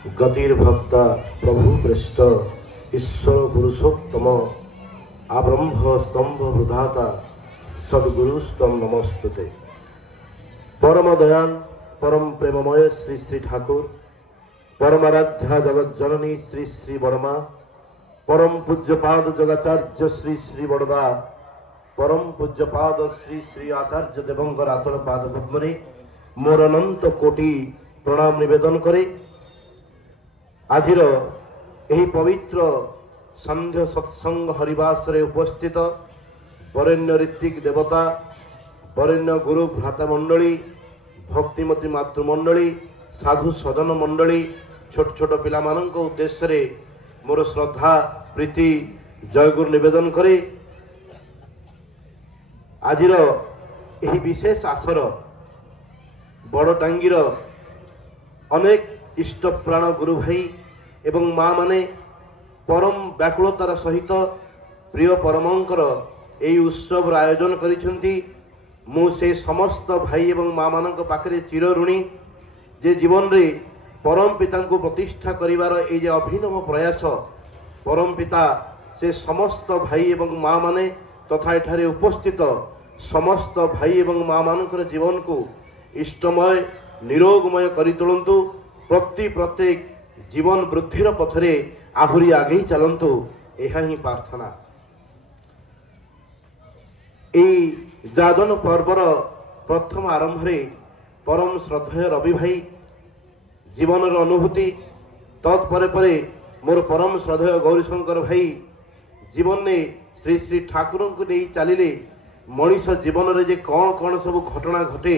गतिर्भक्ता प्रभु पृष्ठ ईश्वर पुरुषोत्तम आब्रह्म स्तंभ विधाता सद्गुरुस्तम नमस्तुते। परम दयाल परम प्रेममय श्री श्री ठाकुर परमाराध्या जगत जननी श्री श्री बड़मा परम पूज्यपाद जगाचार्य श्री श्री बड़दा परम पूज्यपाद श्री श्री आचार्य देवंकर आतल पाद पद्मरे मोर अनंत कोटि प्रणाम निवेदन करे। आजिर एही पवित्र संध्य सत्संग हरिवास रे उपस्थित वरेण्य ऋत्विक देवता वरेण्य गुरु भ्राता मंडली भक्तिमती मातृमंडली साधु सजन मंडली छोट छोट पिला मानक उद्देश्य रे मोर श्रद्धा प्रीति जयगुरु निवेदन करे। आजिर एही विशेष आसर बड़ टांगीर अनेक इष्ट प्राण गुरु भाई एवं माँ माने परम व्याकुलतार सहित प्रिय परमंकर एई उत्सव आयोजन करिसेंती। मु से समस्त भाई एवं माँ मानक पाखरे चिर ऋणी जे जीवन रे परम पिता को प्रतिष्ठा करिवार ए जे अभिनव प्रयास परम पिता से समस्त भाई एवं माँ माने तथा एठारे उपस्थित समस्त भाई एवं माँ मानकर जीवन को इष्टमय निरोगमय करि तोलंतु। प्रत्येक जीवन वृद्धिर पथरे आहुरी आगे चलंतु एहा ही प्रार्थना। एई जाजन पर्वर प्रथम आरंभ रे परम श्रद्धेय रवि भाई जीवन अनुभूति तत्परे परे मोर परम श्रद्धेय गौरीशंकर भाई जीवन ने श्री श्री ठाकुर को नहीं चलिले मनीष जीवन रे जे कौन कौन सब घटना घटे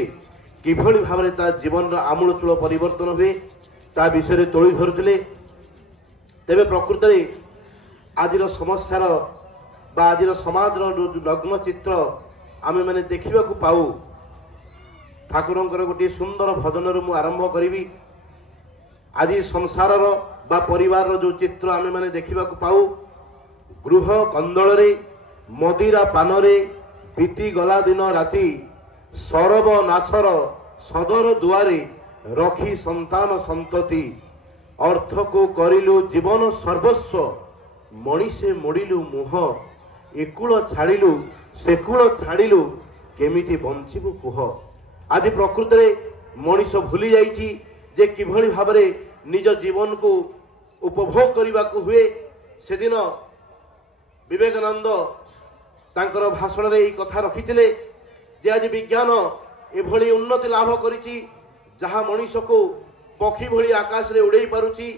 किभली भाव ता जीवन आमूलचूल परिवर्तन हुए ता विषय तोली धरुले। तेबे प्रकृत में आजिर समस्यार बा आजिर समाज नग्न चित्र आमे माने देखा पाऊ। ठाकुरंकर गोटे सुंदर भजन मु आरंभ करी। आज संसार बा परिवार जो चित्र आमे माने देखा पाऊ गृह कंदल रे मदिरा पान रे बीती गला दिन राति सरब नासर सदर दुआरे रखी संतान संतति अर्थ को करिलु जीवन सर्वस्व मणिसे मोड़िलु मुह एकुल छाड़िलु सेकुल छाड़िलु केमिति बंचिबु कुह। आज प्रकृत में मनीष भूली जाइछि जे किभली भाबरे निज जीवन को उपभोग करने को हुए। से दिन विवेकानंद तांकर भाषण रे कथा रखिथिले जे आज विज्ञान एभली उन्नति लाभ करिछि जहाँ मनीष को पक्षी भली आकाश रे उड़ाई पारुछि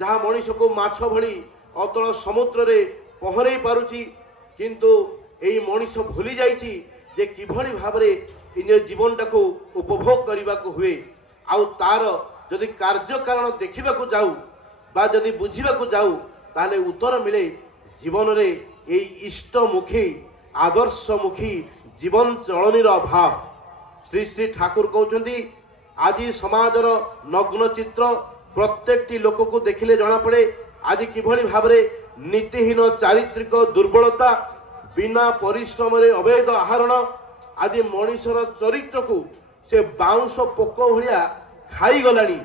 जहाँ मनीष को माछ भली अतल समुद्र रे पहरई पारुछि किंतु एई मनीष भूली जाइछि जे किभली भाबरे निज जीवनटा को उपभोग करने को हुए। आउ तार जदि कार्य कारण देखा जाऊ बा जदि बुझा जाऊ ताले उत्तर मिले जीवन रे एई इष्टमुखी आदर्शमुखी जीवन चलनीर अभाव। श्री श्री ठाकुर कहते आज समाजर नग्न चित्र प्रत्येकटी लोक को देखिले जना पड़े आज किभली भाबरे नीतिहीन चारित्रिक दुर्बलता बिना परिश्रम रे अवैध आहरण आज मनीषर चरित्र को से बाउंस पोक भलिया खाई गलानी।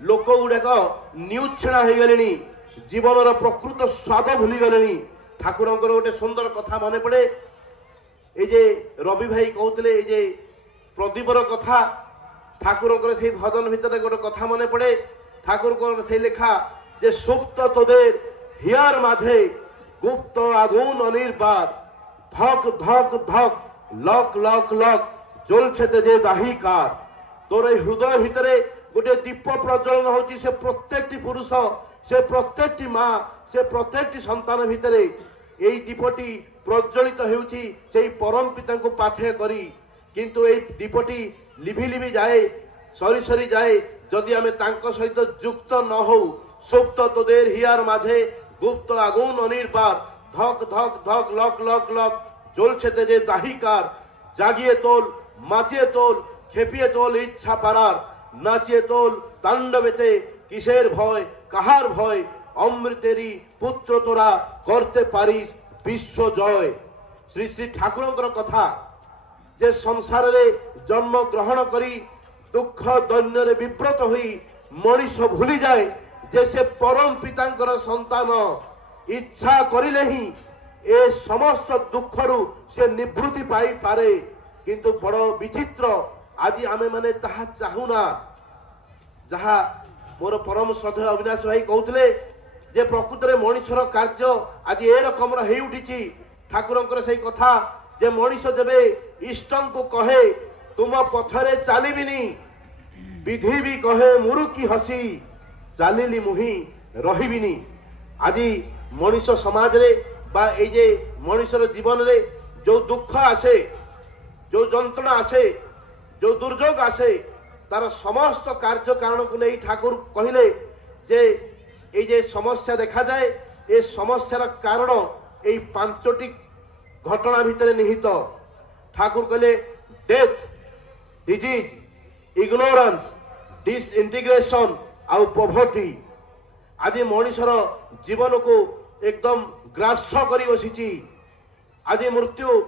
लोक गुड़ाक न्यूछेणा हो गले जीवन प्रकृत स्वाद भूली गले। ठाकुरंकर गोटे सुंदर कथा मन पड़े ए जे रवि भाई कहते जे प्रदीपर कथा ठाकुरंकर से भजन भितर गोटे कथा मन पड़े। ठाकुर से लेखा जे सुप्त तोदेर हियार माझे गुप्त आगुन अनिर्बाद धक धक धक लक लक लक जोलछे जे दाहिकार तोर हृदय भितरे गोटे दीप प्रज्वलन होची से प्रत्येकटी पुरुष से प्रत्येकटी माँ से प्रत्येकटी संतान भितरे एई दीपटी प्रज्वलित हेउची सेई परम पिता को पाथे करी किंतु एई दीपटी लिभि लिभि जाए सरी सरी जाए जदि आमे तांको सहित युक्त न हो सुप्त तोदेर हियार माझे गुप्त आगुन अनिर्बाद धक धक धक लक लक लक जोलछे जे दाहिकार जागिए तोल मातिए तोल खेपिए तोल इच्छा पारार नाचिए तोल तांडवेते किसेर भय कहार भय अमृतेरी पुत्र तोरा करते पारिस विश्व जय। श्री श्री ठाकुरंकर कथा जे संसार रे जन्म ग्रहण करी दुख दैन्य विव्रत हुई मनीष भूली जाए जे से परम पितांकर संतान इच्छा करिले ही ए समस्त दुखरु से निवृत्ति पाई पारे किंतु बड़ विचित्र आज आमे माने ताहा चाहुना जहा मोर परम श्रद्धेय अविनाश भाई कहते जे प्रकृत में मनीषर कार्य आज ए रकम रही उठी ठाकुरंकर से कथा जे मनीष जेबे इष्ट को कहे तुम पथरे चलबिनी विधि भी कहे मुरुकी हसी चलिली मुही रहिबिनी आज मनीष समाज रे बा ए जे मनीषर जीवन रे जो दुख आसे जो जंत्रणा आसे जो दुर्योग आसे तार समस्त कार्य कारण को नहीं ठाकुर कहले जे ए जे समस्या देखा जाए ए समस्यार कारण ए पांचटी घटना भितर निहित ठाकुर कहले डेथ डिजीज इग्नोरेंस डिसइंटीग्रेशन आउ पॉवर्टी आज मनीषर जीवन को एकदम ग्रास करी बसी आज मृत्यु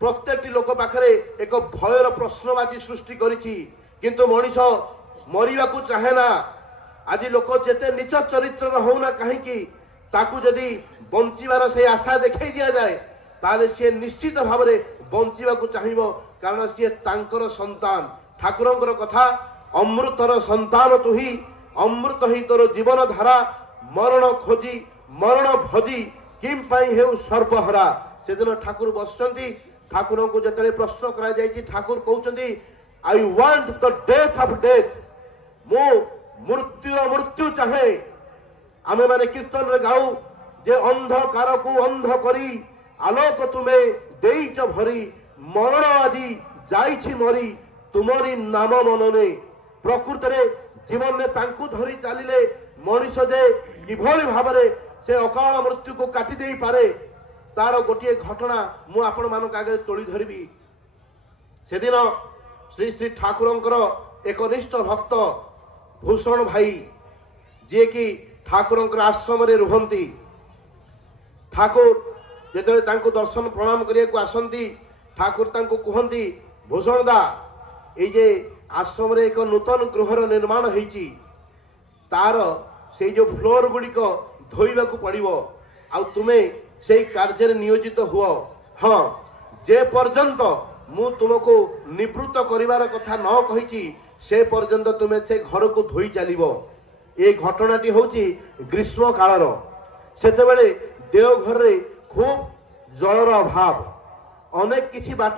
प्रत्येक लोक पाखरे एक भयर प्रश्नवाची सृष्टि करिछि किंतु मनीष मरिबा को चाहे ना आज लोक जेते नीच चरित्र होना कहीं ताकू जदि बंचिबार से आशा देखै दिया जाए ताले सी निश्चित भाव में बंचिबा को चाहिबो कारण सी तांकर संतान ठाकुरंकर कथा अमृतर संतान तु ही अमृत ही तोर जीवन धारा मरण खोजी मरण भजी किम पाई हेउ सर्वहरा से दिन ठाकुर बसचंती ठाकुर को जतले प्रश्न करा जायछि ठाकुर कहउचंती I want the death of death मो मृत्यु चाहे आमे माने कीर्तन रे गाऊ जे अंधकार को अंध करी आलोक तुमे देइच भरी मरण आजी जाइछि मरी तुमरी नाम मनने प्रकृत रे जीवन ने तांकु धरी चलिले मनीष जे किभଳି भाबरे से अकाल मृत्यु को काटी देई पारे तार गोटे घटना मु आपण मानक आगे तोली धरबी से दिन श्री श्री ठाकुरंकर एकनिष्ठ भक्त भूषण भाई जे कि ठाकुरंकर आश्रम रे रुहंती ठाकुर जेते तांको दर्शन प्रणाम करिया को आसंती ठाकुर तांको कहंती भूषण दा ए जे आश्रम रे एक नूतन गृहर निर्माण होईची तार से जो फ्लोर गुड़िक धोइबा को पड़िबो आ तुमे से कार्य नियोजित हुआ हाँ जे पर्यंत मु तुमको निवृत्त करिवार कथा न कहिची से पर्यंत तुमे से घर को धोई चलिबो ए घटनाटी होची ग्रीष्म कालर सेते बेले देवघर रे खूब जलर अभाव अनेक किछि बाट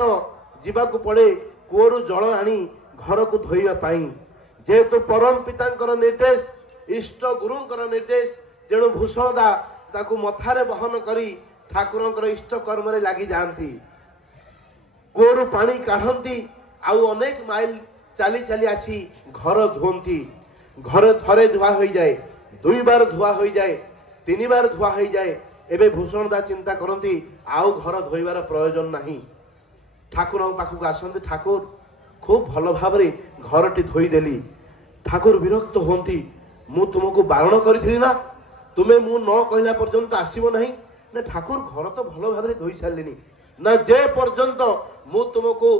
जीवा को पड़े कुओरु जल आनी घर को धोइबा पाई जेहेतु परम पितांकर निर्देश इष्ट गुरुंकर निर्देश जेणु भूषण दा ताकू मथारे बहन करी ठाकुरंकर इष्ट कर्म रे लागी जाती कुओरु पानी काढ़ती आउ अनेक माइल चली चली आसी घर धुवंती घर थरे धुआ हो जाए दुई बार धुआ हो जाए तीन बार धुआ हो जाए एबे भूषण दा चिंता करती आउ घर धोइबार प्रयोजन नहीं ठाकुर पाखक आसते ठाकुर खूब भल भाव घरटी धोईदेली ठाकुर विरक्त होती मु तुमको बारण करी ना तुम्हें मु न कहला पर्यंत आसीबो नहीं ना ठाकुर घर तो भल भाव धोई सारे ना जे पर्यंत मु तुमको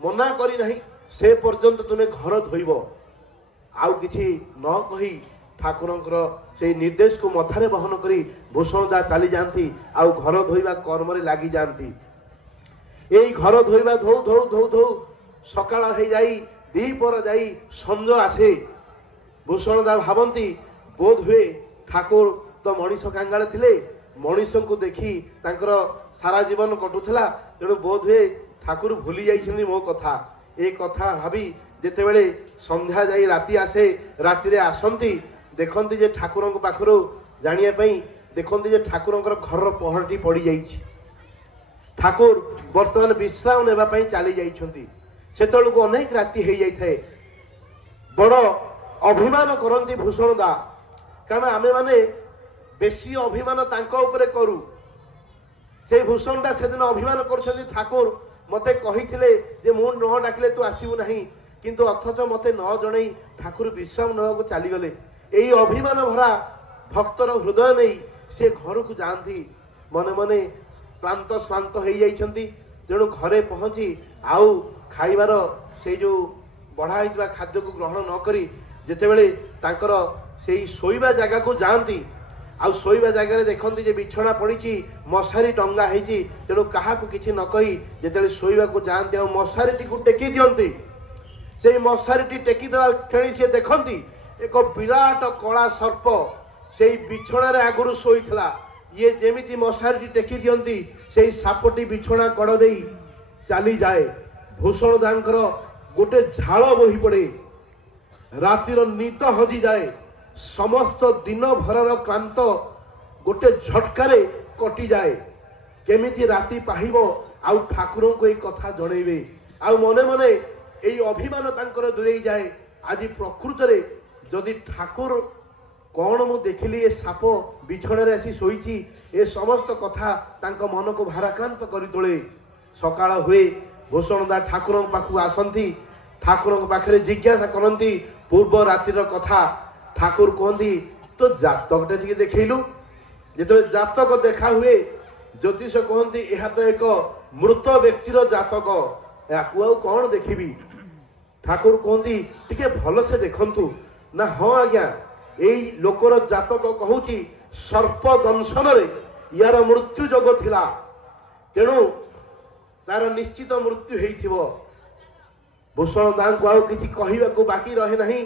मना करी नहीं से पर्यंत तुम्हें घर धोइब आउ किछि न कही ठाकुरंकर से निर्देश को मथारे बहन करी भूषण दा चली जाती आउ घर धोइबा कर्म रे लागी जाती एई घर धोइबा धो धो धो धो सकाळ हो जाई दीपर जाई संज आसे भूषण दा भावंती बोध हुए ठाकुर तो मनीष कांगाल थिले मनीष को देखी तांकर सारा जीवन कटुला तेणु बोध हुए ठाकुर भूली जाइछन्ती मो कथा ए कथा भावी जेतेबेले संध्या जाई राति आसे राति रे आसंती देखंती जे ठाकुरंक पाखरो जानिया पई देखंती जे ठाकुरंकर घर पहरटी पड़ी जाइछि ठाकुर वर्तमान विश्राम नेबा पई चली जाइछन्ती सेतळ को अनेक राति हे जाई थाए बड़ अभिमान करंती भूषण दा कारण आमे माने बेसी अभिमान तांको ऊपर करू से भूषण दा से दिन अभिमान करछन्ती ठाकुर मते कहिथिले जे मु न डाकिले तू आसीबु नाही किंतु अथच मते न जणई ठाकुर विश्राम नेबाको चली गले एई अभिमान भरा भक्तर हृदय नहीं से घर को जाती मने मने क्लांत श्रांत हो जाइछन्ती तेणु घरे पहुँची आउ खाइबार से जो बढ़ा खाद्य को ग्रहण न करी ଯେତେବେଳେ ତାଙ୍କର ସେଇ ଶୋଇବା ଜାଗାକୁ ଯାଆନ୍ତି ଆଉ ଶୋଇବା ଜାଗାରେ ଦେଖନ୍ତି ଯେ ବିଛଣା ପଡ଼ିଛି, ମଶାରୀ ଟଙ୍ଗା ହେଇଛି, ତେଣୁ କାହାକୁ କିଛି ନ କହି ଯେତେବେଳେ ଶୋଇବାକୁ ଯାଆନ୍ତି ଆଉ ମଶାରୀଟିକୁ ଟେକି ଦିଅନ୍ତି, ସେଇ ମଶାରୀଟି ଟେକି ଦେବା କ୍ଷଣି ସିଏ ଦେଖନ୍ତି ଏକ ବିରାଟ କଳା ସର୍ପ ସେଇ ବିଛଣାରେ ଆଗରୁ ଶୋଇଥିଲା। ଇଏ ଯେମିତି ମଶାରୀଟି ଟେକି ଦିଅନ୍ତି ସେଇ ସାପଟି ବିଛଣା କଡ଼ ଦେଇ ଚାଲିଯାଏ। ଭୂଷଣ ଦାଙ୍କର ଗୋଟେ ଝାଳ ବୋହି ପଡ଼େ, ରାତିର ନିଦ ହଜିଯାଏ, ସମସ୍ତ ଦିନ ଭରର କ୍ଳାନ୍ତ ଗୋଟେ ଝଟକାରେ କଟିଯାଏ। କେମିତି ରାତି ପାହିବ ଆଉ ଠାକୁରଙ୍କୁ ଏଇ କଥା ଜଣେଇବେ, ଆଉ ମନେ ମନେ ଏଇ ଅଭିମାନ ତାଙ୍କର ଦୂରେଇ ଯାଏ। ଆଜି ପ୍ରକୃତରେ ଯଦି ଠାକୁର କ'ଣ ମୁଁ ଦେଖିଲି, ଏ ସାପ ବିଛଣାରେ ଆସି ଶୋଇଛି, ଏ ସମସ୍ତ କଥା ତାଙ୍କ ମନକୁ ଭାରାକ୍ରାନ୍ତ କରି ତୋଳେ। ସକାଳ ହୁଏ, ଭୂଷଣ ଦା ଠାକୁରଙ୍କ ପାଖକୁ ଆସନ୍ତି, ଠାକୁରଙ୍କ ପାଖରେ ଜିଜ୍ଞାସା କରନ୍ତି ପୂର୍ବ ରାତିର କଥା। ଠାକୁର କୁହନ୍ତି ତୋ ଜାତକଟା ଟିକେ ଦେଖେଇଲୁ। ଯେତେବେଳେ ଜାତକ ଦେଖା ହୁଏ, ଜ୍ୟୋତିଷ କୁହନ୍ତି ଏହା ତ ଏକ ମୃତ ବ୍ୟକ୍ତିର ଜାତକ, ୟାକୁ ଆଉ କ'ଣ ଦେଖିବି। ଠାକୁର କୁହନ୍ତି ଟିକେ ଭଲସେ ଦେଖନ୍ତୁ। ନା ହଁ ଆଜ୍ଞା, ଏଇ ଲୋକର ଜାତକ କହୁଛି ସର୍ପ ଦଂଶନରେ ୟାର ମୃତ୍ୟୁ ଯୋଗ ଥିଲା, ତେଣୁ ତାର ନିଶ୍ଚିତ ମୃତ୍ୟୁ ହେଇଥିବ। ଭୂଷଣ ଦାଙ୍କୁ ଆଉ କିଛି କହିବାକୁ ବାକି ରହେ ନାହିଁ।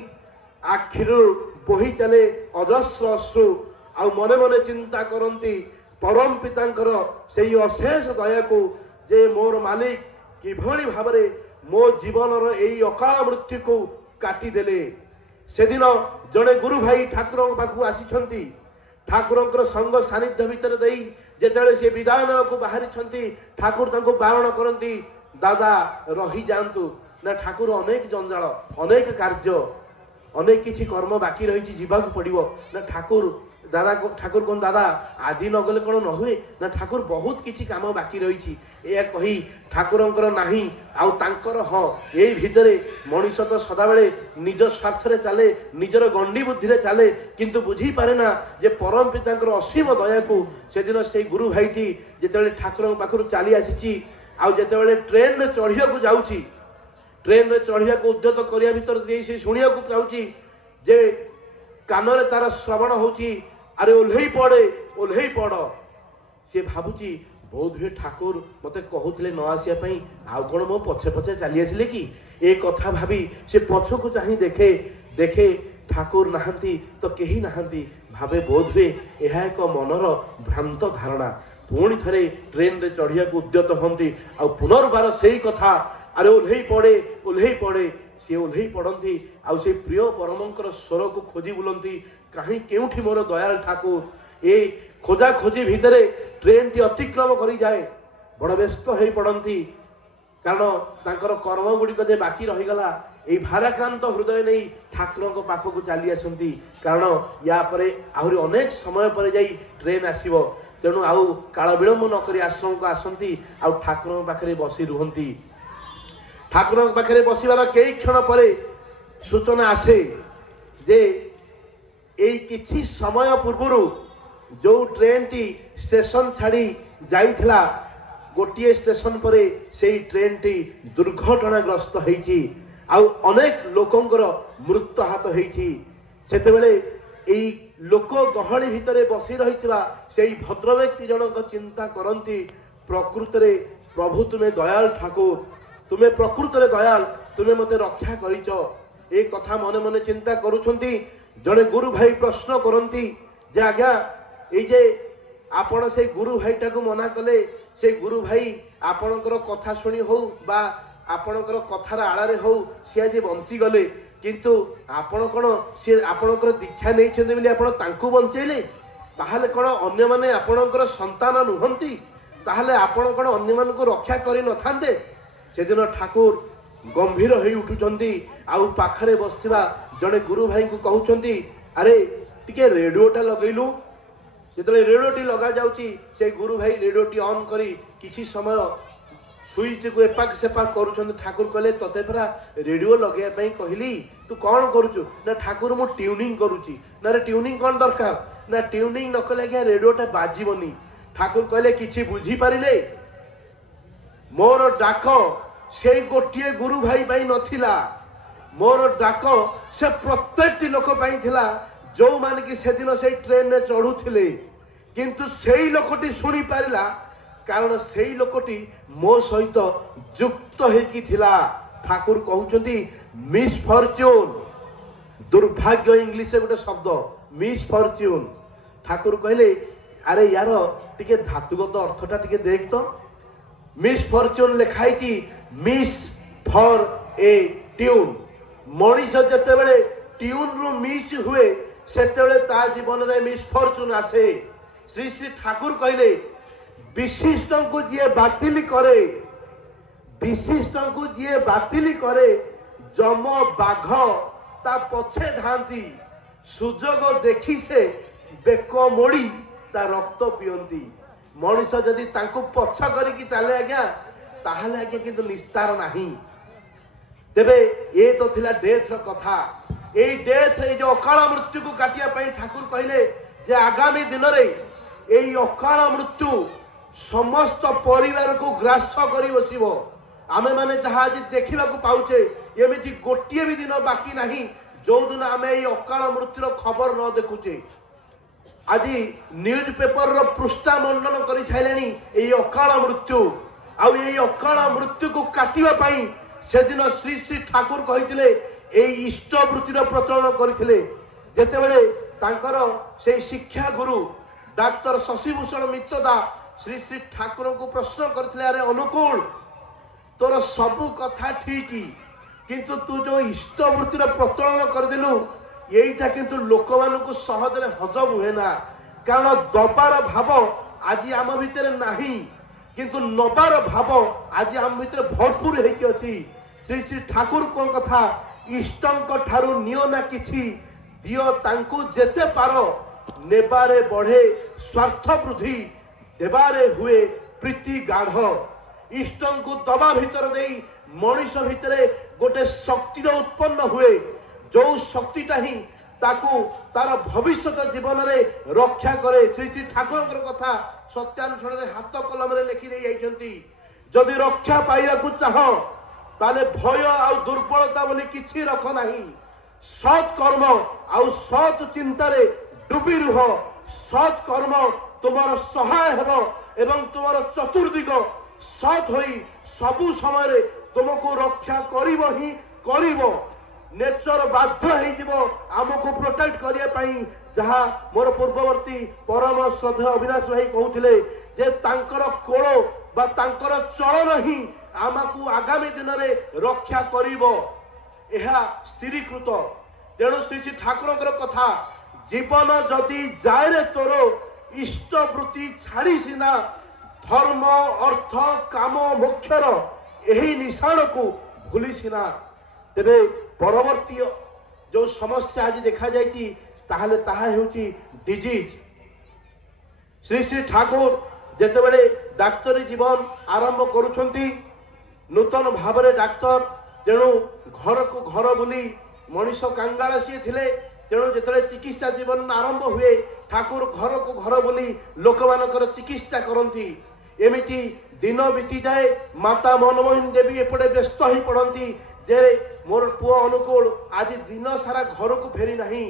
ଆଖିରୁ ବୋହି ଚାଲେ ଅଜସ୍ର ଅଶ୍ରୁ, ଆଉ ମନେ ମନେ ଚିନ୍ତା କରନ୍ତି ପରମ ପିତାଙ୍କର ସେଇ ଅଶେଷ ଦୟାକୁ, ଯେ ମୋର ମାଲିକ କିଭଳି ଭାବରେ ମୋ ଜୀବନର ଏଇ ଅକାଳ ମୃତ୍ୟୁକୁ କାଟିଦେଲେ। ସେଦିନ ଜଣେ ଗୁରୁ ଭାଇ ଠାକୁରଙ୍କ ପାଖକୁ ଆସିଛନ୍ତି। ଠାକୁରଙ୍କର ସଙ୍ଗ ସାନ୍ନିଧ୍ୟ ଭିତରେ ଦେଇ ଯେତେବେଳେ ସେ ବିଦାୟ ନେବାକୁ ବାହାରିଛନ୍ତି, ଠାକୁର ତାଙ୍କୁ ବାରଣ କରନ୍ତି ଦାଦା ରହିଯାଆନ୍ତୁ। ନା ଠାକୁର ଅନେକ ଜଞ୍ଜାଳ, ଅନେକ କାର୍ଯ୍ୟ, ଅନେକ କିଛି କର୍ମ ବାକି ରହିଛି, ଯିବାକୁ ପଡ଼ିବ। ନା ଠାକୁର କୁହନ୍ତି ଦାଦା ଆଜି ନଗଲେ କ'ଣ ନ ହୁଏ? ନା ଠାକୁର ବହୁତ କିଛି କାମ ବାକି ରହିଛି। ଏହା କହି ଠାକୁରଙ୍କର ନାହିଁ ଆଉ ତାଙ୍କର ହଁ, ଏଇ ଭିତରେ ମଣିଷ ତ ସଦାବେଳେ ନିଜ ସ୍ୱାର୍ଥରେ ଚାଲେ, ନିଜର ଗଣ୍ଡି ବୁଦ୍ଧିରେ ଚାଲେ, କିନ୍ତୁ ବୁଝିପାରେ ନା ଯେ ପରମ ପିତାଙ୍କର ଅସୀମ ଦୟାକୁ। ସେଦିନ ସେଇ ଗୁରୁ ଭାଇଟି ଯେତେବେଳେ ଠାକୁରଙ୍କ ପାଖରୁ ଚାଲି ଆସିଛି, ଆଉ ଯେତେବେଳେ ଟ୍ରେନରେ ଚଢ଼ିବାକୁ ଯାଉଛି, ଟ୍ରେନରେ ଚଢ଼ିବାକୁ ଉଦ୍ୟତ କରିବା ଭିତରେ ଦେଇ ସେ ଶୁଣିବାକୁ ଚାହୁଁଛି ଯେ କାନରେ ତାର ଶ୍ରବଣ ହେଉଛି ଆରେ ଓହ୍ଲେଇ ପଡ଼େ, ଓହ୍ଲେଇ ପଡ଼। ସେ ଭାବୁଛି ବୋଧ ହୁଏ ଠାକୁର ମୋତେ କହୁଥିଲେ ନ ଆସିବା ପାଇଁ, ଆଉ କ'ଣ ମୋ ପଛେ ପଛେ ଚାଲି ଆସିଲେ କି? ଏ କଥା ଭାବି ସେ ପଛକୁ ଚାହିଁ ଦେଖେ ଠାକୁର ନାହାନ୍ତି ତ କେହି ନାହାନ୍ତି। ଭାବେ ବୋଧ ହୁଏ ଏହା ଏକ ମନର ଭ୍ରାନ୍ତ ଧାରଣା। ପୁଣି ଥରେ ଟ୍ରେନରେ ଚଢ଼ିବାକୁ ଉଦ୍ୟତ ହୁଅନ୍ତି, ଆଉ ପୁନର୍ବାର ସେଇ କଥା ଆରେ ଓହ୍ଲେଇ ପଡ଼େ, ଓହ୍ଲେଇ ପଡ଼େ। ସେ ଓହ୍ଲେଇ ପଡ଼ନ୍ତି, ଆଉ ସେ ପ୍ରିୟ ପରମଙ୍କର ସ୍ୱରକୁ ଖୋଜି ବୁଲନ୍ତି, କାହିଁ କେଉଁଠି ମୋର ଦୟାଳ ଠାକୁର। ଏ ଖୋଜାଖୋଜି ଭିତରେ ଟ୍ରେନଟି ଅତିକ୍ରମ କରିଯାଏ। ବଡ଼ ବ୍ୟସ୍ତ ହେଇ ପଡ଼ନ୍ତି, କାରଣ ତାଙ୍କର କର୍ମ ଗୁଡ଼ିକ ଯେ ବାକି ରହିଗଲା, ଏଇ ଭାରାକ୍ରାନ୍ତ ହୃଦୟ ନେଇ ଠାକୁରଙ୍କ ପାଖକୁ ଚାଲି ଆସନ୍ତି। କାରଣ ୟା ପରେ ଆହୁରି ଅନେକ ସମୟ ପରେ ଯାଇ ଟ୍ରେନ ଆସିବ, ତେଣୁ ଆଉ କାଳ ବିଳମ୍ବ ନ କରି ଆଶ୍ରମକୁ ଆସନ୍ତି, ଆଉ ଠାକୁରଙ୍କ ପାଖରେ ବସି ରୁହନ୍ତି। ଠାକୁରଙ୍କ ପାଖରେ ବସିବାର କେଇ କ୍ଷଣ ପରେ ସୂଚନା ଆସେ ଯେ ଏଇ କିଛି ସମୟ ପୂର୍ବରୁ ଯେଉଁ ଟ୍ରେନଟି ଷ୍ଟେସନ ଛାଡ଼ି ଯାଇଥିଲା, ଗୋଟିଏ ଷ୍ଟେସନ ପରେ ସେଇ ଟ୍ରେନଟି ଦୁର୍ଘଟଣାଗ୍ରସ୍ତ ହେଇଛି, ଆଉ ଅନେକ ଲୋକଙ୍କର ମୃତ୍ୟୁହାତ ହେଇଛି। ସେତେବେଳେ ଏଇ ଲୋକ ଗହଳି ଭିତରେ ବସି ରହିଥିବା ସେଇ ଭଦ୍ର ବ୍ୟକ୍ତି ଜଣକ ଚିନ୍ତା କରନ୍ତି, ପ୍ରକୃତରେ ପ୍ରଭୁ ତୁମେ ଦୟାଳ ଠାକୁର, ତୁମେ ପ୍ରକୃତରେ ଦୟାଳ, ତୁମେ ମୋତେ ରକ୍ଷା କରିଛ। ଏ କଥା ମନେ ମନେ ଚିନ୍ତା କରୁଛନ୍ତି। ଜଣେ ଗୁରୁ ଭାଇ ପ୍ରଶ୍ନ କରନ୍ତି ଯେ ଆଜ୍ଞା, ଏଇ ଯେ ଆପଣ ସେ ଗୁରୁ ଭାଇଟାକୁ ମନା କଲେ, ସେ ଗୁରୁ ଭାଇ ଆପଣଙ୍କର କଥା ଶୁଣି ହଉ ବା ଆପଣଙ୍କର କଥାର ଆଳରେ ହଉ ସେ ଆଜି ବଞ୍ଚିଗଲେ, କିନ୍ତୁ ଆପଣ କ'ଣ ସେ ଆପଣଙ୍କର ଦୀକ୍ଷା ନେଇଛନ୍ତି ବୋଲି ଆପଣ ତାଙ୍କୁ ବଞ୍ଚେଇଲେ? ତାହେଲେ କ'ଣ ଅନ୍ୟମାନେ ଆପଣଙ୍କର ସନ୍ତାନ ନୁହନ୍ତି? ତାହେଲେ ଆପଣ କ'ଣ ଅନ୍ୟମାନଙ୍କୁ ରକ୍ଷା କରିନଥାନ୍ତେ? ସେଦିନ ଠାକୁର ଗମ୍ଭୀର ହେଇ ଉଠୁଛନ୍ତି, ଆଉ ପାଖରେ ବସିଥିବା ଜଣେ ଗୁରୁ ଭାଇଙ୍କୁ କହୁଛନ୍ତି ଆରେ ଟିକେ ରେଡ଼ିଓଟା ଲଗେଇଲୁ। ଯେତେବେଳେ ରେଡ଼ିଓଟି ଲଗାଯାଉଛି, ସେ ଗୁରୁ ଭାଇ ରେଡ଼ିଓଟି ଅନ୍ କରି କିଛି ସମୟ ସୁଇଚଟିକୁ ଏପାକ ସେପାକ କରୁଛନ୍ତି। ଠାକୁର କହିଲେ ତତେ ପରା ରେଡ଼ିଓ ଲଗେଇବା ପାଇଁ କହିଲି, ତୁ କ'ଣ କରୁଛୁ? ନା ଠାକୁର ମୁଁ ଟ୍ୟୁନିଂ କରୁଛି। ନା ରେ ଟ୍ୟୁନିଂ କ'ଣ ଦରକାର? ନା ଟ୍ୟୁନିଂ ନ କଲେ ଆଜ୍ଞା ରେଡ଼ିଓଟା ବାଜିବନି। ଠାକୁର କହିଲେ କିଛି ବୁଝିପାରିଲେ? ମୋର ଡାକ ସେଇ ଗୋଟିଏ ଗୁରୁ ଭାଇ ପାଇଁ ନଥିଲା, मोर डाक से प्रत्येक लोक थिला जो माने कि से दिन से ट्रेन रे चढ़ुथिले किंतु सेई लोकटी सुनी पारिला कारण सेई लोकटी मो सहित युक्त हेकी थिला। ठाकुर कहउचंती मिस फॉर्च्यून दुर्भाग्य इंग्लिश गोटे शब्द मिस फॉर्च्यून। ठाकुर कहले अरे यार टिके धातुगत अर्थटा टिके देख तो मिस फॉर्च्यून लिखाई miss for a tune Manish जते बेले ट्यून रु मिस हुए सेते ता जीवन रे मिस फॉर्च्यून आसे। श्री श्री ठाकुर कहले विशिष्ट को जी बातिल करे विशिष्ट को जी बातिल करे जम बाघ ता पछे धांती सुजोग देखी से बेक मोड़ी ता रक्त पियंती। मनीष जदि तांको पछ करके चले आज्ञा ताहले आज्ञा किंतु निस्तार नाही। तेबे ये तो थिला डेथ रो कथा। ए डेथ ए जो अकाल मृत्यु को काटिया पई ठाकुर कहले जे आगामी दिन रे ए अकाल मृत्यु समस्त परिवार को ग्रास करी बसिबो। आमे माने जहा आज देखिबा को पाउचे एमिति गोटिए भी दिन बाकी नाही जो दिन आमे ए अकाल मृत्यु रो खबर न देखुचे। आज न्यूज पेपर रो पृष्ठा मंडन करि छाइलेनी ए अकाल मृत्यु आउ ए अकाल मृत्यु को काटिबा पई से दिन श्री श्री ठाकुर कहिथिले ए इष्टवृत्ति रो प्रचलन करिथिले। जेतेबेले तांकर से शिक्षा गुरु डॉक्टर शशिभूषण मित्तदा श्री श्री ठाकुर को प्रश्न करथिले अरे अनुकूल तोर सब कथा ठीक किंतु तू जो इष्टवृत्ति रो प्रचलन कर दिलु एटा किंतु लोक मानकु सहजरे हजम हुए ना कारण दबार भाव आज आम भितर नाही किंतु नबार भाव आज आम भितर भरपूर हेकी अछि। श्री श्री ठाकुर को कथा इष्टंक ठारू नियो ना किछि दियो तांकु जेते पारो नेबारे बढ़े स्वार्थ वृद्धि देबारे हुए प्रीति गाढ़ इष्टंकु दबा भितर देई मनीष भितरे गोटे शक्ति उत्पन्न हुए जो शक्तिटा ही ताकू तार भविष्य जीवन रे रक्षा करे। श्री श्री ठाकुर कथा सत्यानुष्ठान रे हाथ कलम रे लिखि दे जाइछंती जदि रक्षा पाइबा को चाह ताले भय आ दुर्बलता बोली किछि रख नाही। सत् कर्म आ सत् चिंता रे डुबी रुह सत् कर्म तुमर सहाय हेबो एवं तुमर चतुर्दिग सत् होई सबु समय रे तुमको रक्षा करिवो ही करिवो। नेचर बाध्य हो आमको प्रोटेक्ट करने पाई जहाँ मोर पूर्ववर्ती परम श्रद्धेय अविनाश भाई कहते जे तांकर कोल बा तांकर चलन ही आमको आगामी दिन में रक्षा करिवो एहा स्थिरीकृत। तेणु श्री श्री ठाकुर कथा जीवन जदि जाए रे तोर इष्टवृत्ति छाड़ी सीना धर्म अर्थ काम मोक्षर यही निशाण को भूली सीना तेरे परवर्ती जो समस्या आज देखा जाइए ताहले ताहा हेउची डिजीज। श्री श्री ठाकुर जेतेबेले डाक्तरी जीवन आरंभ करुछंती नूतन भाव में डाक्तर तेणु घर को घर बुली मनीष कांगाल सी थिले तेणु जेतेबेले चिकित्सा जीवन आरंभ हुए ठाकुर घर को घर बुली लोक मानकर चिकित्सा करती एमिति दिन बीती जाए माता मनमोहन देवी एपटे व्यस्त ही पड़ती जे मोर पुओ अनुकूल आज दिन सारा घर को फेरी नहीं।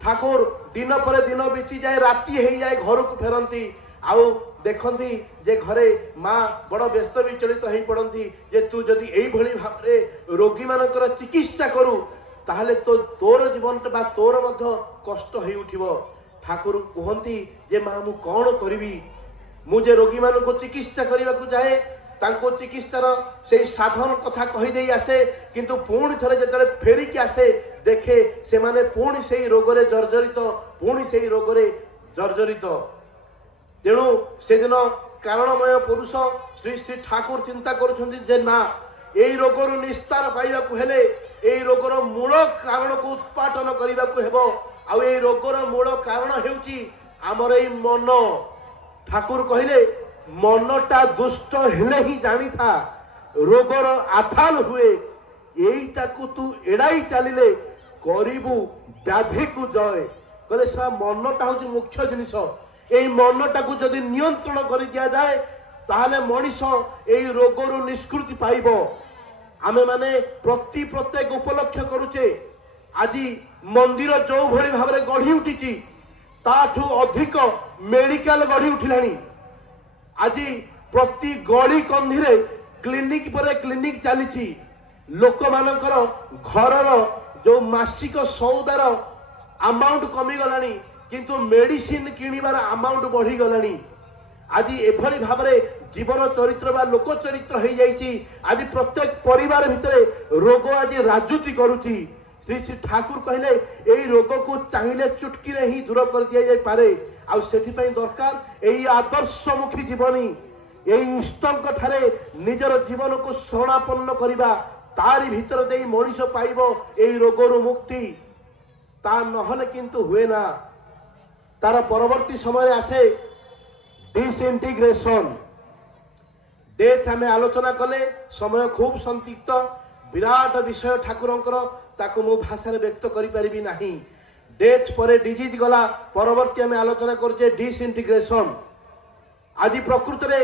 ठाकुर दिन पर दिन बीती जाए राति हो जाए घर को फेरती आउ देखती जे घरे माँ बड़ व्यस्त विचलित हो पड़ती जे तू जदि यही भाव में रोगी मानकर चिकित्सा करू ताहले तो तोर जीवन बा तोर मध्य कष्ट हो उठिबो। ठाकुर कहती जे माँ मु कौन करी मुझे रोगी मान को चिकित्सा करने को जाए तांको चिकित्सार से साधन कथा कहीदे आसे किंतु पुणी थे जो फेरिकी आसे देखे से माने पुणी से रोगरे जर्जरित पुणी से रोगरे जर्जरित। तेणु से दिन कारणमय पुरुष श्री श्री ठाकुर चिंता करुछंती ना यही रोगर निस्तार पाइबा हेले यही रोगर मूल कारण को उत्पाटन करने को हेबो आ यही रोगर मूल कारण हेउची आमर एई मन। ठाकुर कहले मनटा दुष्ट हेले ही जानी था रोगर आथाल हुए यहीटा को तू एड़ाई चलिले करिबु व्याधि को जय कहले सा मनटा हूँ मुख्य जिनिस यही मनटा को जदि नियंत्रण कर दिया जाए ताहले मनीष यही रोगरु निष्कृति पाइब। आमे माने प्रत्येक उपलक्ष्य करुचे आज मंदिर जो भली भाव में गढ़ी उठी ताठू अधिक मेडिकल गढ़ी उठिलानी। आज प्रति गली कंधी रे क्लिनिक पर क्लिनिक चली लोक मानकर घरर जो मासिक सौदार अमाउंट कमी गलानी किंतु मेडिसिन किणवार अमाउंट बढ़ी गलानी। आज एभली भाव में जीवन चरित्र बा लोक चरित्र हो जाइए। आज प्रत्येक परिवार भितर रोग आज राजूति करुची। श्री श्री ठाकुर कहले यही रोग को चाहिए चुटकी ही दूर कर दिया जाय पारे। आ सेथिपई दरकार यही आदर्शमुखी जीवनी यही इष्टंक ठारे निजर जीवन को शरणापन्न करिबा तारी भीतर दे मनीष पाइब यही रोगरु मुक्ति। ता नहले किंतु हुए ना। तार परवर्ती समय आसे डिसइंटीग्रेशन डेथ आम आलोचना कले समय खूब संदिग्ध विराट विषय ठाकुरंकर ताको मो भाषा व्यक्त करि परिबी नाही। डेथ परे डिजीज गला परवर्ती आम आलोचना करजे डिसइंटीग्रेशन। आज प्रकृत रे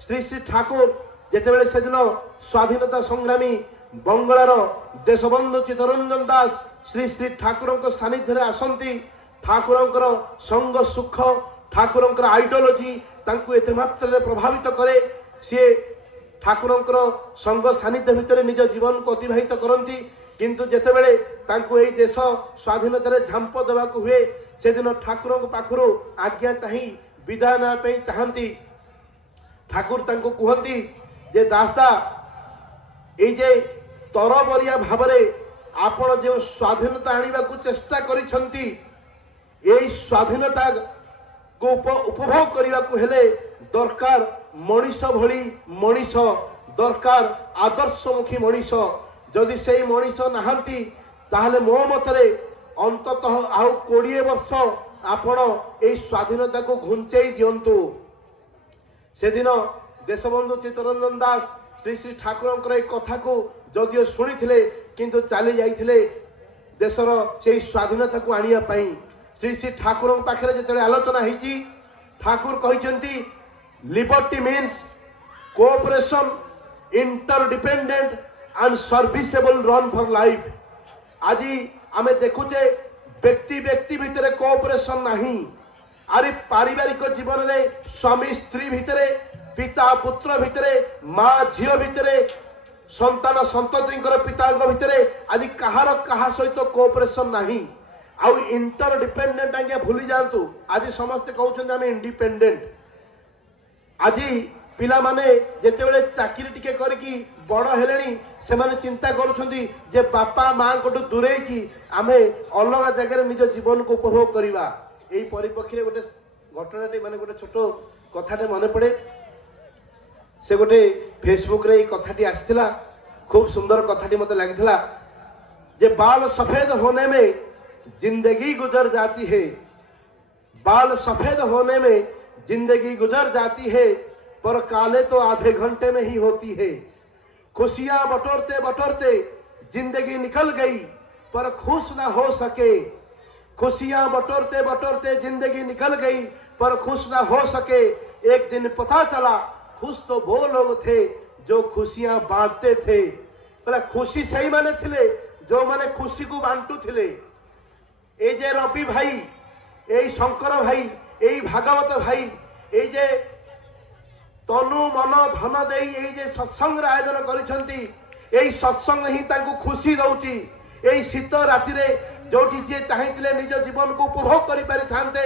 श्री श्री ठाकुर जेतेबेले सेदिन स्वाधीनता संग्रामी बंगलार देशबंधु चित्तरंजन दास श्री श्री ठाकुरंक सानिध्य रे आसंती। ठाकुरंकर संग सुख ठाकुरंकर आइडियोलॉजी तांकु एते मात्रा प्रभावित करे। सी ठाकुरंकर संग सानिध्य भितर निज जीवन को अतिबाहित करती। किंतु जेतेबेले तांकु एई देश स्वाधीनता रे झांप देवाकु हुए से दिन ठाकुरंक पाखरु आज्ञा चाही विदाय ना पे चाहती। ठाकुर तांकु कहती जे दासदा एई जे तरबरिया भावरे आपण जो स्वाधीनता आनिबा को चेष्टा करिसंती एई स्वाधीनता को उपभोग करने को हेले दरकार मनीष भली मनीष दरकार आदर्शमुखी मनीष। जदि से मनीष नहांती ताहले मो मतरे अंततः आउ 20 वर्ष आपण ए स्वाधीनता को घुंचई दियंतु। से दिन देशबंधु चित्तरंजन दास श्री श्री ठाकुरंकर ए कथा को जदियो सुनिथिले किंतु चली जाइथिले देशर से स्वाधीनता को आनिया पई। श्री श्री ठाकुर पाखे जिते आलोचना होती ठाकुर कहते liberty means cooperation interdependent and serviceable run for life. आज आम देखुचे व्यक्ति व्यक्ति भितर कोऑपरेशन नहीं। अरे पारिवारिक जीवन में स्वामी स्त्री भितर पिता पुत्र भितर माँ झील भितर संतान संतति पिता भितर आज कहार कहा सहित कोऑपरेशन नहीं। आउ इंटरडिपेंडेंट आज्ञा भूली जातु। आज समस्ते कहते आम इंडिपेंडेंट। आज पिला माने जेतेबेले चाकरी टिके करकी बड़ हेलेनी से माने चिंता करुछंती जे बापा मां को दूरे की आमे अलग जगह निज जीवन को उपभोग करिवा। एई परिपक्षी गोटे घटनाटे माने गोटे छोट कथाटे मन पड़े। से गोटे फेसबुक रे कथाटी आसथिला खूब सुंदर कथाटी मते लागिथिला जे बाल सफेद होने में जिंदगी गुजर जाती है। बाल सफेद होने में जिंदगी गुजर जाती है पर काले तो आधे घंटे में ही होती है। खुशियां बटोरते बटोरते जिंदगी निकल गई पर खुश ना हो सके। खुशियां बटोरते बटोरते जिंदगी निकल गई पर खुश ना हो सके। एक दिन पता चला खुश तो वो लोग थे जो खुशियां बांटते थे। बोला खुशी सही माने थिले जो माने खुशी को बांटू थिले। ए जे रवि भाई ए शंकर भाई ए भागवत भाई ए जे तनु मन धन दे जे सत्संग आयोजन करिसंती एई सत्संग ही तांको खुशी दउची। एई शीत राति रे जोठी से चाहिथिले निज जीवन को उपभोग करि पारि थांते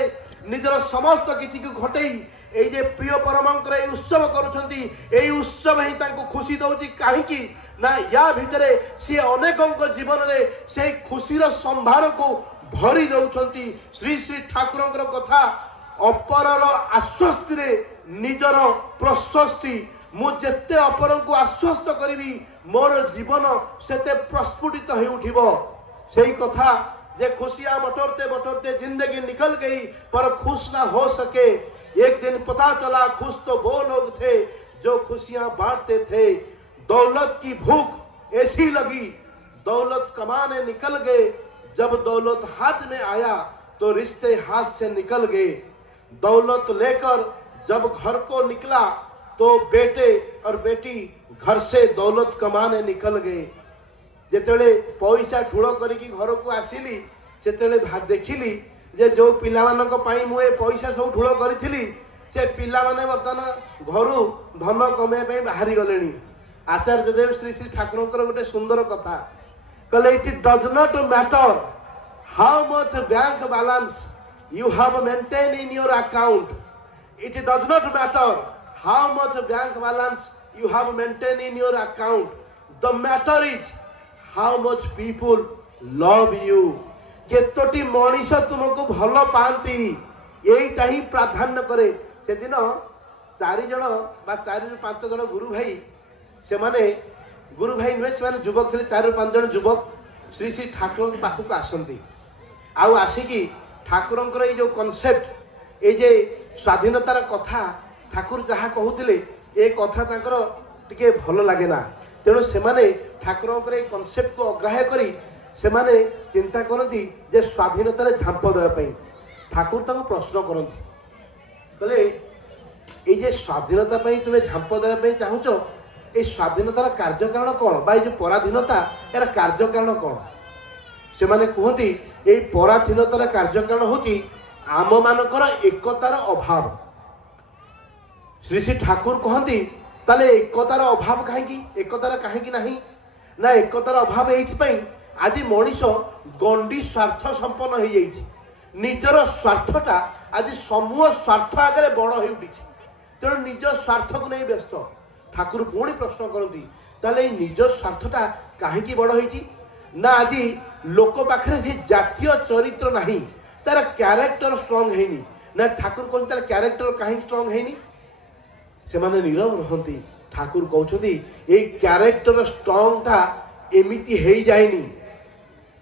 निजर समस्त किछि को घटई एई जे प्रिय परमंकर एई उत्सव करुछंती एई उत्सव ही तांको खुशी दउची। काहे की ना या भितरे से अनेकंक जीवन रे से खुशीर संभार को भरी दउछंती। श्री श्री ठाकुरंकर कथा अपरर आश्वस्ति रे निजर प्रशस्ति मु जेते अपर को आश्वस्त करी मोर जीवन सेते प्रस्फुटित हो उठिबो। सेही कथा जे खुशियां बटोरते बटोरते जिंदगी निकल गई पर खुश ना हो सके। एक दिन पता चला खुश तो वो लोग थे जो खुशियां बांटते थे। दौलत की भूख ऐसी लगी दौलत कमाने निकल गए। जब दौलत हाथ में आया तो रिश्ते हाथ से निकल गए। दौलत लेकर जब घर को निकला तो बेटे और बेटी घर से दौलत कमाने निकल गए। जेतेले पैसा ठूल करके घर को आसिली सेतेले देखिली जे जो पिला मानक पई मु ए पैसा सब ठूल करी से पिला माने बर्तमान घरू धन कमे पे बाहरी गलेनी। आचार्य देव श्री श्री ठाकुर गोटे सुंदर कथा कहले it does not matter how much bank balance you have maintained in your account. It does not matter how much bank balance you have maintained in your account. The matter is how much people love you. केतोटी मनीष तुमको भल पाती यहीटा ही प्राधान्य करे। से दिन 4 जन बा 4 ରୁ 5 जन गुरु भाई से माने गुरु भाई नुहे से युवक थे 4 ରୁ 5 जन युवक श्री श्री ठाकुर पाखक आसती आउ आसिकी ठाकुरंकर ये जो कॉन्सेप्ट ये जे स्वाधीनतार कथा ठाकुर जहाँ कहते ये कथा तांकर टिके भल लगे ना। तेणु से ठाकुरंकर ये कॉन्सेप्ट को अग्राह्य करी से चिंता करती जे स्वाधीनतार झांप देवाई। ठाकुर तांको प्रश्न करती कहले ये जे स्वाधीनता तुम्हें झांप देवाई चाहूच ये स्वाधीनतार कार्यकारण कौन बा जो पराधीनता यार कार्यकारण कौन। से माने कहती ये पराधीनतार कार्यकारण होती आम मानकर एकतार अभाव। श्री श्री ठाकुर कहती ताले एकतार अभाव कहीं एकतार कहीं नहीं ना एकतार अभाव ये आज मनीष गंडी स्वार्थ संपन्न हो जाइए। निजर स्वार्थटा आज समूह स्वार्थ आगे बड़ हो उठी तेणु निज स्वार्थ को नहीं व्यस्त। ठाकुर पुणी प्रश्न करती ताले निज स्वार्थटा कहीं बड़ होती ना आज लोक पाखे से जातीय चरित्र नहीं तार क्यारेक्टर स्ट्रंग है ना। ठाकुर कहते तार क्यारेक्टर कहीं स्ट्रंग है से माने नीरव रहती। ठाकुर कहते ये क्यारेक्टर स्ट्रंगटा एमिति है जाएनी।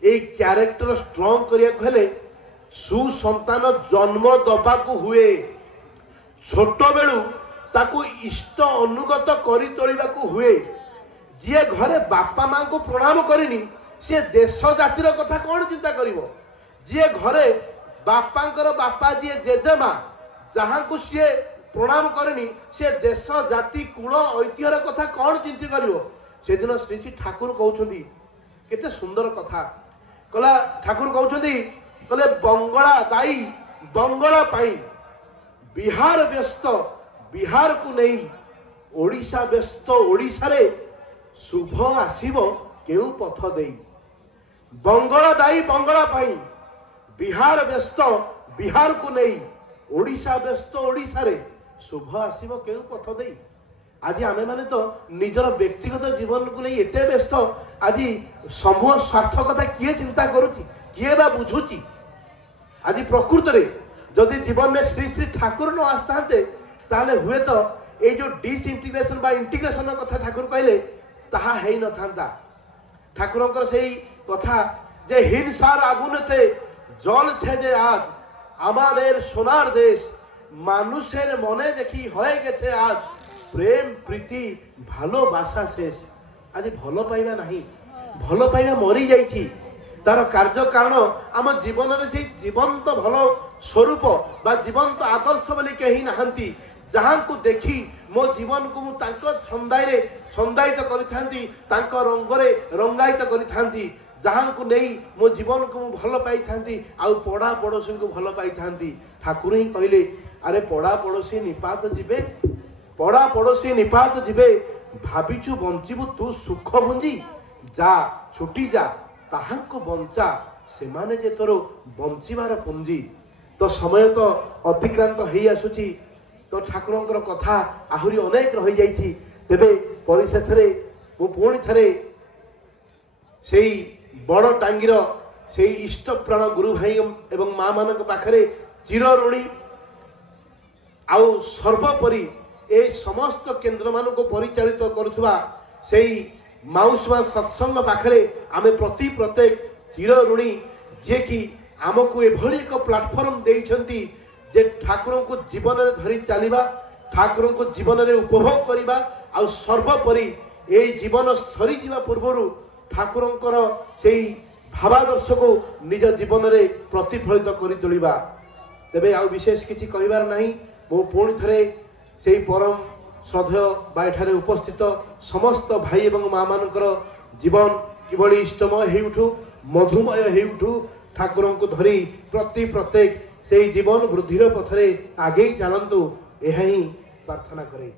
ये क्यारेक्टर स्ट्रंग करिया सुसंतान जन्म दबा को हुए छोट बेलू ताकू इष्ट अनुगत करी तोलिबा को हुए। जी घरे बापा माँ को प्रणाम करनी सी देश जातिर कथा कौन चिंता करिवो। जी घरे बापांकर बापा जी जेजेमा जहाँ को सी प्रणाम करनी सी देश जाति कुल ऐतिह्यर कथा कौन चिंता करिवो। से दिन श्री श्री ठाकुर कहते केते सुंदर कथा कला। ठाकुर कहते कहले बंगला दाई बंगला पाई बिहार व्यस्त बिहार को नहीं ओडिशा व्यस्त ओडिशा रे शुभ आसीबो केउ पथ देई। बंगला दाई बंगला पाई बिहार व्यस्त बिहार को नहीं ओडिशा व्यस्त ओडिशा रे शुभ आसीबो केउ पथ देई। आज आमे माने तो निजर व्यक्तिगत जीवन को नहीं एते व्यस्त आज समूह स्वार्थ कथा किए चिंता करुची किए बा बुझुची। आज प्रकृत रे जदि जीवन में श्री श्री ठाकुर न आसते ताले हुए तो ये जो डिसइंटीग्रेशन बा इंटीग्रेशन कथा ठाकुर कहले ताहा है न थांता। ठाकुरंकर से कथा जे हिंसार आगुनते जल छे जे आज आमादेर सोनार देश मानुषेर मने देखी हये गेछे आज प्रेम प्रीति भालोबासा शेष। आज भल पाइबा नहीं भल पाइबा मरी जाइछि तार कार्य कारण आम जीवन में से जीवंत भल स्वरूप बा जीवंत आदर्श बोली कहीं नहांती जहाँ को देखी मो जीवन को छंदायित करि रंगरे रंगायित करि जहाँ को नहीं मो जीवन को भल पाई आउ पड़ा पड़ोसी को भल पाई। ठाकुर ही कहले अरे पड़ा पड़ोसी निपात जीवे पड़ा पड़ोसी निपात जीवे भाविचु बंचीबु तू सुख भुंजी जा छुटी जा ताहा को बंचा से माने जे तोर बंचीबार पुंजी। तो समय तो अतिक्रांत हो आसुची तो ठाकुरंकर कथा आहुरी अनेक रही जाइछि। तेबे परिशेष रे मु पुणी थरे सेई बड़ टांगीर से इष्ट प्राण गुरु भाई एवं माँ मान पाखरे चिर ऋणी आउ सर्वोपरि ए समस्त केन्द्र मान को परिचालित करुवा से माउसमा सत्संग पाखरे आमे प्रति प्रत्येक चिर ऋणी जे कि आमको एभली एक प्लाटफर्म देइछंती जे ठाकुर को जीवन में धरी चलवा ठाकुर को जीवन में उपभोग करवा आ सर्वोपरि ए जीवन सरी जीवा पूर्व ठाकुरंकर से भावादर्श को निज जीवन में प्रतिफलित कर तोलिबा। तेबे आ विशेष किछि कहिबार नाही। मो पुणी थरे से परम श्रद्धेय बा एठारे उपस्थित समस्त भाई एवं माँ मानकर जीवन किभली इष्टमय हे उठू मधुमय हे उठू ठाकुर को धरी प्रत्येक से जीवन वृद्धिर पथरे आगे चलतु यह ही प्रार्थना करे।